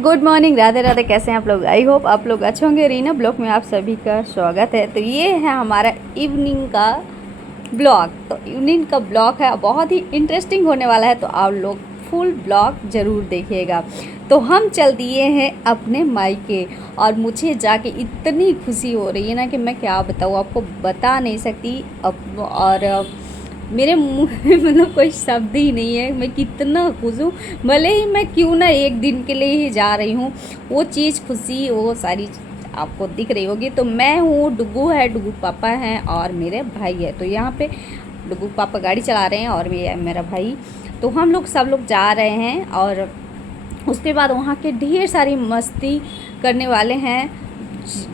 Good morning, Radhe Radhe. कैसे हैं आप लोग? आई होप आप लोग अच्छे होंगे। रीना ब्लॉग में आप सभी का स्वागत है। तो ये है हमारा इवनिंग का ब्लॉग। तो इवनिंग का ब्लॉग है, बहुत ही इंटरेस्टिंग होने वाला है, तो आप लोग फुल ब्लॉग ज़रूर देखिएगा। तो हम चल दिए हैं अपने मायके और मुझे जाके इतनी खुशी हो रही है ना कि मैं क्या बताऊँ, आपको बता नहीं सकती। और मेरे मुंह में मतलब कोई शब्द ही नहीं है, मैं कितना खुश हूँ। भले ही मैं क्यों ना एक दिन के लिए ही जा रही हूँ, वो चीज़ खुशी वो सारी आपको दिख रही होगी। तो मैं हूँ, डुगू है, डुगू पापा हैं और मेरे भाई है। तो यहाँ पे डुगू पापा गाड़ी चला रहे हैं और मेरा भाई। तो हम लोग सब लोग जा रहे हैं और उसके बाद वहाँ के ढेर सारी मस्ती करने वाले हैं।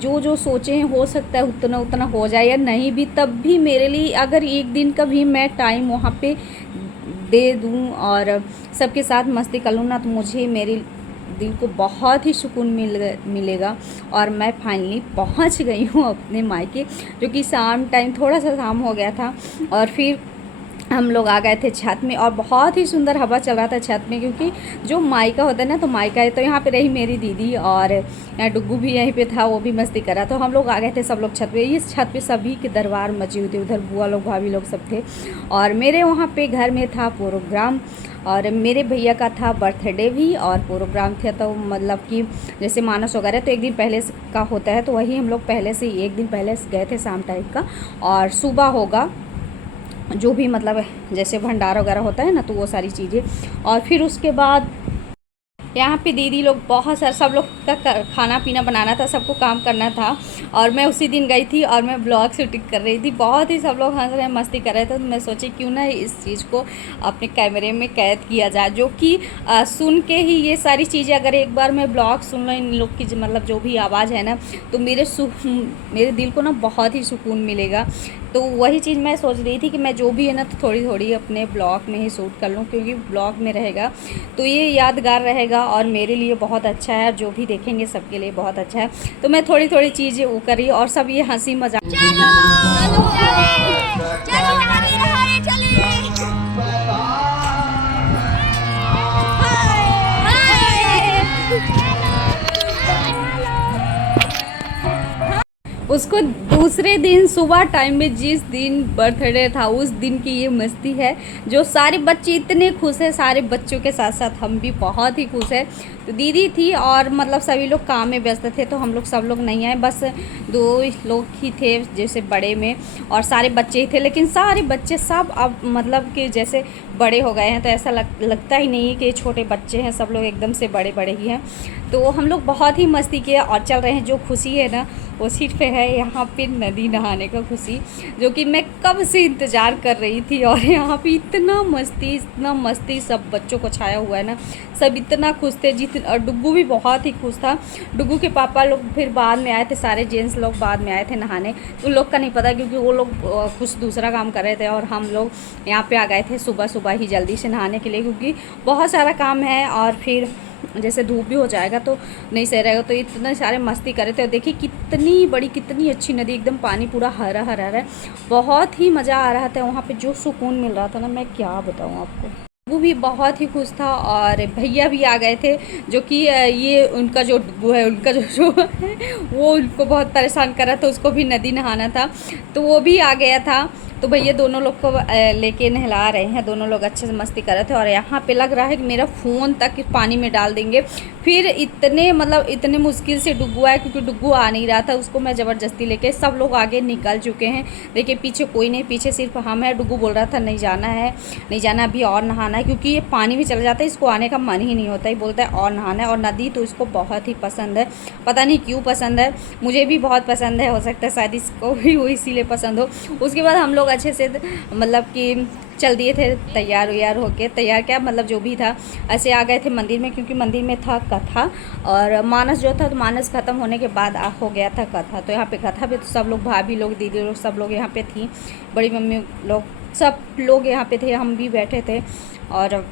जो जो सोचे हैं, हो सकता है उतना उतना हो जाए या नहीं भी, तब भी मेरे लिए अगर एक दिन का भी मैं टाइम वहाँ पे दे दूँ और सबके साथ मस्ती कर लूँ ना, तो मुझे मेरे दिल को बहुत ही सुकून मिलेगा। और मैं फाइनली पहुँच गई हूँ अपने मायके, जो कि शाम टाइम थोड़ा सा शाम हो गया था। और फिर हम लोग आ गए थे छत में और बहुत ही सुंदर हवा चल रहा था छत में, क्योंकि जो मायका होता है ना, तो मायका है। तो यहाँ पे रही मेरी दीदी और यहाँ डुग्गू भी यहीं पे था, वो भी मस्ती कर रहा। तो हम लोग आ गए थे सब लोग छत पे। इस छत पे सभी के दरबार मची हुई थी, उधर बुआ लोग भाभी लोग सब थे। और मेरे वहाँ पे घर में था प्रोग्राम, और मेरे भैया का था बर्थडे भी और प्रोग्राम था। तो मतलब कि जैसे मानस वगैरह तो एक दिन पहले का होता है, तो वही हम लोग पहले से एक दिन पहले गए थे शाम टाइप का। और सुबह होगा जो भी मतलब जैसे भंडारा वगैरह होता है ना, तो वो सारी चीज़ें। और फिर उसके बाद यहाँ पे दीदी लोग बहुत सारा, सब लोग का खाना पीना बनाना था, सबको काम करना था। और मैं उसी दिन गई थी और मैं ब्लॉग शूटिंग कर रही थी। बहुत ही सब लोग हंस रहे मस्ती कर रहे थे। तो मैं सोची क्यों ना इस चीज़ को अपने कैमरे में कैद किया जाए, जो कि सुन के ही ये सारी चीज़ें, अगर एक बार मैं ब्लॉग सुन लो इन लोग की मतलब जो भी आवाज़ है ना, तो मेरे दिल को ना बहुत ही सुकून मिलेगा। तो वही चीज़ मैं सोच रही थी कि मैं जो भी है ना, तो थोड़ी थोड़ी अपने ब्लॉग में ही शूट कर लूँ, क्योंकि ब्लॉग में रहेगा तो ये यादगार रहेगा और मेरे लिए बहुत अच्छा है, और जो भी देखेंगे सबके लिए बहुत अच्छा है। तो मैं थोड़ी थोड़ी चीज़ें वो करी और सब ये हंसी मजाक। उसको दूसरे दिन सुबह टाइम में, जिस दिन बर्थडे था उस दिन की ये मस्ती है, जो सारे बच्चे इतने खुश हैं। सारे बच्चों के साथ साथ हम भी बहुत ही खुश हैं। तो दीदी थी और मतलब सभी लोग काम में व्यस्त थे, तो हम लोग सब लोग नहीं आए, बस 2 लोग ही थे जैसे बड़े में, और सारे बच्चे ही थे। लेकिन सारे बच्चे सब अब मतलब कि जैसे बड़े हो गए हैं, तो ऐसा लगता ही नहीं है कि छोटे बच्चे हैं, सब लोग एकदम से बड़े बड़े ही हैं। तो हम लोग बहुत ही मस्ती किया और चल रहे हैं। जो खुशी है ना, वो सिर्फ है यहाँ पे नदी नहाने का खुशी, जो कि मैं कब से इंतज़ार कर रही थी। और यहाँ पे इतना मस्ती सब बच्चों को छाया हुआ है ना, सब इतना खुश थे। और डुग्गू भी बहुत ही खुश था। डुग्गू के पापा लोग फिर बाद में आए थे, सारे जेंट्स लोग बाद में आए थे नहाने। उन लोग का नहीं पता, क्योंकि वो लोग कुछ दूसरा काम कर रहे थे, और हम लोग यहाँ पे आ गए थे सुबह सुबह ही जल्दी से नहाने के लिए, क्योंकि बहुत सारा काम है। और फिर जैसे धूप भी हो जाएगा तो नहीं सही रहेगा। तो इतने सारे मस्ती कर रहे थे। और देखिए कितनी बड़ी, कितनी अच्छी नदी, एकदम पानी पूरा हरा हरा है। बहुत ही मज़ा आ रहा था वहाँ पे, जो सुकून मिल रहा था ना, मैं क्या बताऊँ आपको। वो भी बहुत ही खुश था और भैया भी आ गए थे, जो कि ये उनका जो डुग्गू है, उनका जो है वो उनको बहुत परेशान कर रहा था, उसको भी नदी नहाना था, तो वो भी आ गया था। तो भैया दोनों लोग को लेके नहला रहे हैं, दोनों लोग अच्छे से मस्ती कर रहे थे। और यहाँ पे लग रहा है कि मेरा फ़ोन तक पानी में डाल देंगे। फिर इतने मुश्किल से डुग्गू आया, क्योंकि डुग्गू आ नहीं रहा था, उसको मैं ज़बरदस्ती लेके, सब लोग आगे निकल चुके हैं। देखिए पीछे कोई नहीं, पीछे सिर्फ हम हैं। डुग्गू बोल रहा था नहीं जाना है, नहीं जाना अभी, और नहाना है, क्योंकि ये पानी में चला जाता है, इसको आने का मन ही नहीं होता है। बोलता है और नहाना है। और नदी तो इसको बहुत ही पसंद है, पता नहीं क्यों पसंद है, मुझे भी बहुत पसंद है, हो सकता है शायद इसको भी वो इसीलिए पसंद हो। उसके बाद हम लोग अच्छे से मतलब कि चल दिए थे तैयार व्यार होके, तैयार क्या मतलब जो भी था, ऐसे आ गए थे मंदिर में, क्योंकि मंदिर में था कथा। और मानस जो था, तो मानस ख़त्म होने के बाद हो गया था कथा। तो यहाँ पे कथा पे तो सब लोग, भाभी लोग, दीदी लोग, सब लोग यहाँ पे थी, बड़ी मम्मी लोग, सब लोग यहाँ पे थे, हम भी बैठे थे। और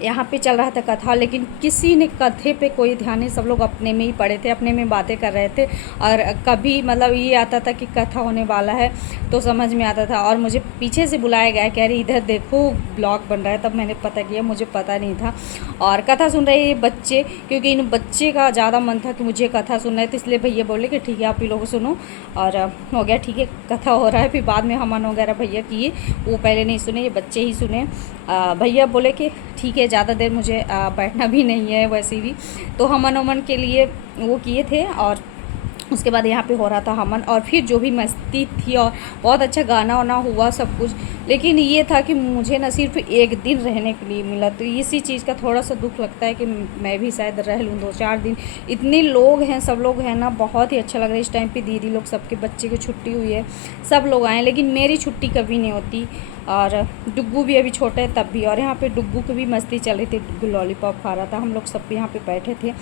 यहाँ पे चल रहा था कथा, लेकिन किसी ने कथे पे कोई ध्यान नहीं, सब लोग अपने में ही पड़े थे, अपने में बातें कर रहे थे। और कभी मतलब ये आता था कि कथा होने वाला है तो समझ में आता था, और मुझे पीछे से बुलाया गया कि अरे इधर देखो ब्लॉग बन रहा है, तब मैंने पता किया, मुझे पता नहीं था। और कथा सुन रहे ये बच्चे, क्योंकि इन बच्चे का ज़्यादा मन था कि मुझे कथा सुनना है, तो इसलिए भैया बोले कि ठीक है आप ही लोग सुनो। और हो गया ठीक है, कथा हो रहा है। फिर बाद में हवन वगैरह भैया किए, वो पहले नहीं सुने, ये बच्चे ही सुने। भैया बोले कि ठीक है, ज़्यादा देर मुझे बैठना भी नहीं है वैसे भी, तो हवन के लिए वो किए थे। और उसके बाद यहाँ पे हो रहा था हवन, और फिर जो भी मस्ती थी, और बहुत अच्छा गाना वाना हुआ सब कुछ। लेकिन ये था कि मुझे ना सिर्फ एक दिन रहने के लिए मिला, तो इसी चीज़ का थोड़ा सा दुख लगता है कि मैं भी शायद रह लूँ 2-4 दिन। इतने लोग हैं, सब लोग हैं ना, बहुत ही अच्छा लग रहा है इस टाइम पे। दीदी लोग सबके बच्चे की छुट्टी हुई है, सब लोग आए, लेकिन मेरी छुट्टी कभी नहीं होती। और डुग्गू भी अभी छोटा है तब भी। और यहाँ पे डुग्गू की भी मस्ती चल रही थी, डुग्गू लॉलीपॉप खा रहा था, हम लोग सब यहाँ पे बैठे थे।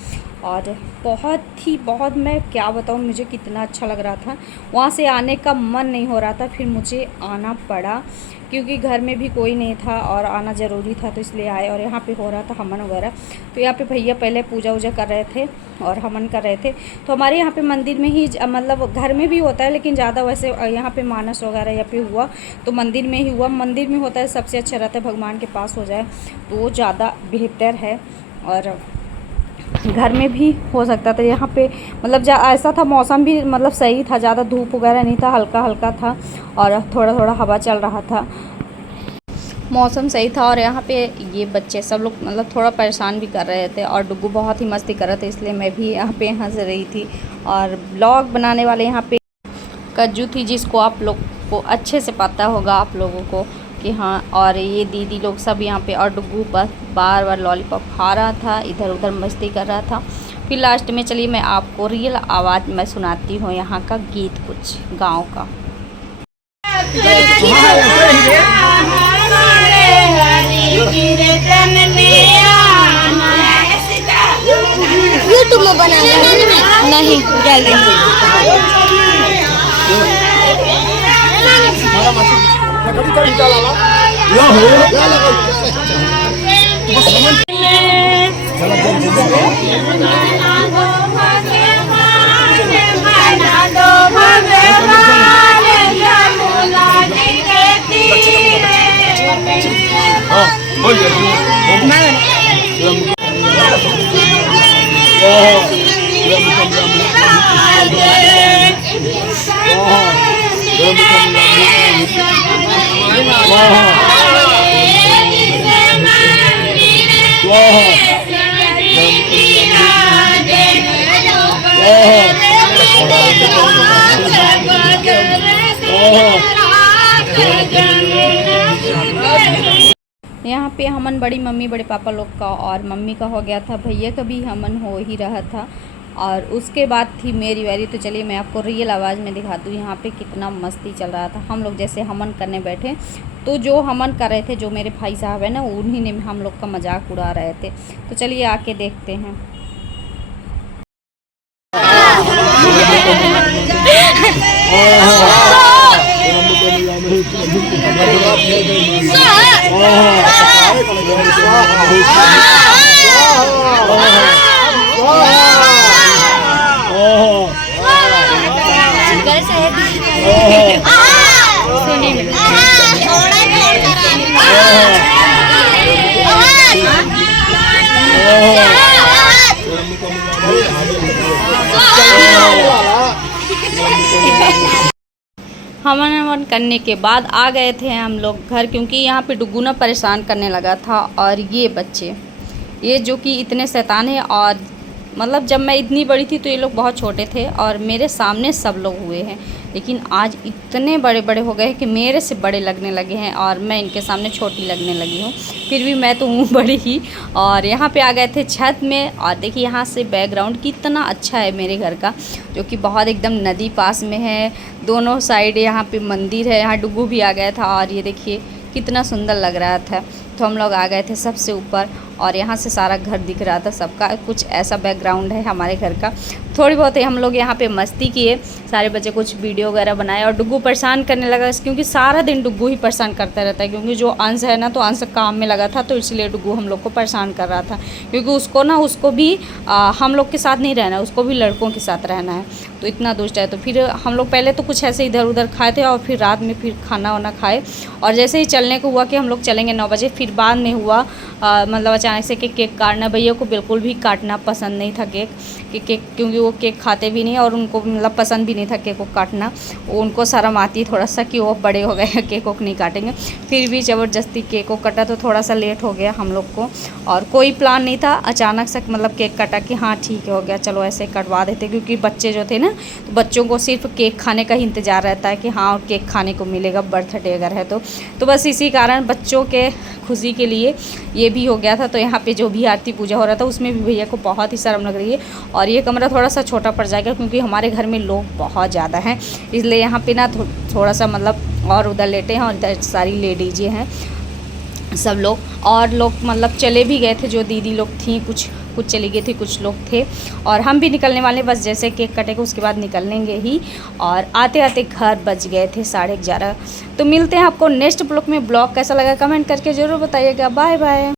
और बहुत मैं क्या बताऊँ, मुझे कितना अच्छा लग रहा था। वहाँ से आने का मन नहीं हो रहा था, फिर मुझे आना पड़ा क्योंकि घर में भी कोई नहीं था और आना ज़रूरी था, तो इसलिए आए। और यहाँ पे हो रहा था हवन वगैरह, तो यहाँ पे भैया पहले पूजा वूजा कर रहे थे और हवन कर रहे थे। तो हमारे यहाँ पे मंदिर में ही, मतलब घर में भी होता है लेकिन ज़्यादा वैसे यहाँ पे मानस वगैरह यहाँ पे हुआ तो मंदिर में ही हुआ। मंदिर में होता है सबसे अच्छा रहता है, भगवान के पास हो जाए तो वो ज़्यादा बेहतर है। और घर में भी हो सकता था, यहाँ पे मतलब ऐसा था, मौसम भी मतलब सही था, ज़्यादा धूप वगैरह नहीं था, हल्का हल्का था और थोड़ा थोड़ा हवा चल रहा था, मौसम सही था। और यहाँ पे ये बच्चे सब लोग मतलब थोड़ा परेशान भी कर रहे थे, और डुग्गू बहुत ही मस्ती कर रहे थे, इसलिए मैं भी यहाँ पे हंस रही थी। और ब्लॉग बनाने वाले यहाँ पे कज्जू थी, जिसको आप लोग को अच्छे से पता होगा आप लोगों को कि हाँ। और ये दीदी लोग सब यहाँ पे, और डुग्गू बस बार बार लॉलीपॉप खा रहा था, इधर उधर मस्ती कर रहा था। फिर लास्ट में चलिए मैं आपको रियल आवाज़ में सुनाती हूँ यहाँ का गीत कुछ गाँव का। यूट्यूब में बना नहीं यहाँ पे हमन बड़ी मम्मी बड़े पापा लोग का और मम्मी का हो गया था, भैया का भी हमन हो ही रहा था, और उसके बाद थी मेरी बारी। तो चलिए मैं आपको रियल आवाज़ में दिखाती हूँ यहाँ पे कितना मस्ती चल रहा था। हम लोग जैसे हमन करने बैठे तो जो हमन कर रहे थे, जो मेरे भाई साहब है ना, उन्हीं ने हम लोग का मजाक उड़ा रहे थे। तो चलिए आके देखते हैं। हवन करने के बाद आ गए थे हम लोग घर, क्योंकि यहाँ पे डुग्गू ना परेशान करने लगा था। और ये बच्चे, ये जो कि इतने शैतान है, और मतलब जब मैं इतनी बड़ी थी तो ये लोग बहुत छोटे थे, और मेरे सामने सब लोग हुए हैं, लेकिन आज इतने बड़े बड़े हो गए कि मेरे से बड़े लगने लगे हैं, और मैं इनके सामने छोटी लगने लगी हूँ। फिर भी मैं तो हूँ बड़ी ही। और यहाँ पे आ गए थे छत में, और देखिए यहाँ से बैकग्राउंड कितना अच्छा है मेरे घर का, जो कि बहुत एकदम नदी पास में है, दोनों साइड यहाँ पे मंदिर है। यहाँ डुग्गू भी आ गया था, और ये देखिए कितना सुंदर लग रहा था। तो हम लोग आ गए थे सबसे ऊपर, और यहाँ से सारा घर दिख रहा था सबका। कुछ ऐसा बैकग्राउंड है हमारे घर का। थोड़ी बहुत हम लोग यहाँ पे मस्ती किए, सारे बच्चे कुछ वीडियो वगैरह बनाए और डुग्गू परेशान करने लगा, क्योंकि सारा दिन डुग्गू ही परेशान करता रहता है। क्योंकि जो अंश है ना, तो अंश काम में लगा था, तो इसलिए डुग्गू हम लोग को परेशान कर रहा था। क्योंकि उसको भी हम लोग के साथ नहीं रहना है, उसको भी लड़कों के साथ रहना है, तो इतना दुष्ट है। तो फिर हम लोग पहले तो कुछ ऐसे इधर उधर खाए थे और फिर रात में फिर खाना वाना खाए, और जैसे ही चलने को हुआ कि हम लोग चलेंगे 9 बजे, फिर बाद में हुआ मतलब अचानक से कि केक काटना। भैया को बिल्कुल भी काटना पसंद नहीं था केक, क्योंकि वो केक खाते भी नहीं और उनको मतलब पसंद भी नहीं था केक को काटना। उनको शर्म आती है थोड़ा सा कि वो बड़े हो गए केक को नहीं काटेंगे। फिर भी ज़बरदस्ती केक को कटा, तो थोड़ा सा लेट हो गया हम लोग को, और कोई प्लान नहीं था, अचानक से मतलब केक कटा कि हाँ ठीक हो गया, चलो ऐसे कटवा देते। क्योंकि बच्चे जो थे ना, तो बच्चों को सिर्फ केक खाने का ही इंतज़ार रहता है कि हाँ केक खाने को मिलेगा, बर्थडे अगर है तो बस इसी कारण बच्चों के खुशी के लिए ये भी हो गया था। तो यहाँ पे जो भी आरती पूजा हो रहा था उसमें भी भैया को बहुत ही शर्म लग रही है। और ये कमरा थोड़ा सा छोटा पड़ जाएगा क्योंकि हमारे घर में लोग बहुत ज़्यादा हैं, इसलिए यहाँ पे ना थोड़ा सा मतलब और उधर लेटे हैं, और इधर सारी लेडीजें हैं सब लोग। और लोग मतलब चले भी गए थे, जो दीदी लोग थी कुछ चली गई थी, कुछ लोग थे, और हम भी निकलने वाले, बस जैसे केक कटेगा उसके बाद निकलेंगे ही। और आते आते घर बज गए थे 11:30। तो मिलते हैं आपको नेक्स्ट ब्लॉग में। ब्लॉग कैसा लगा कमेंट करके ज़रूर बताइएगा। Bye bye.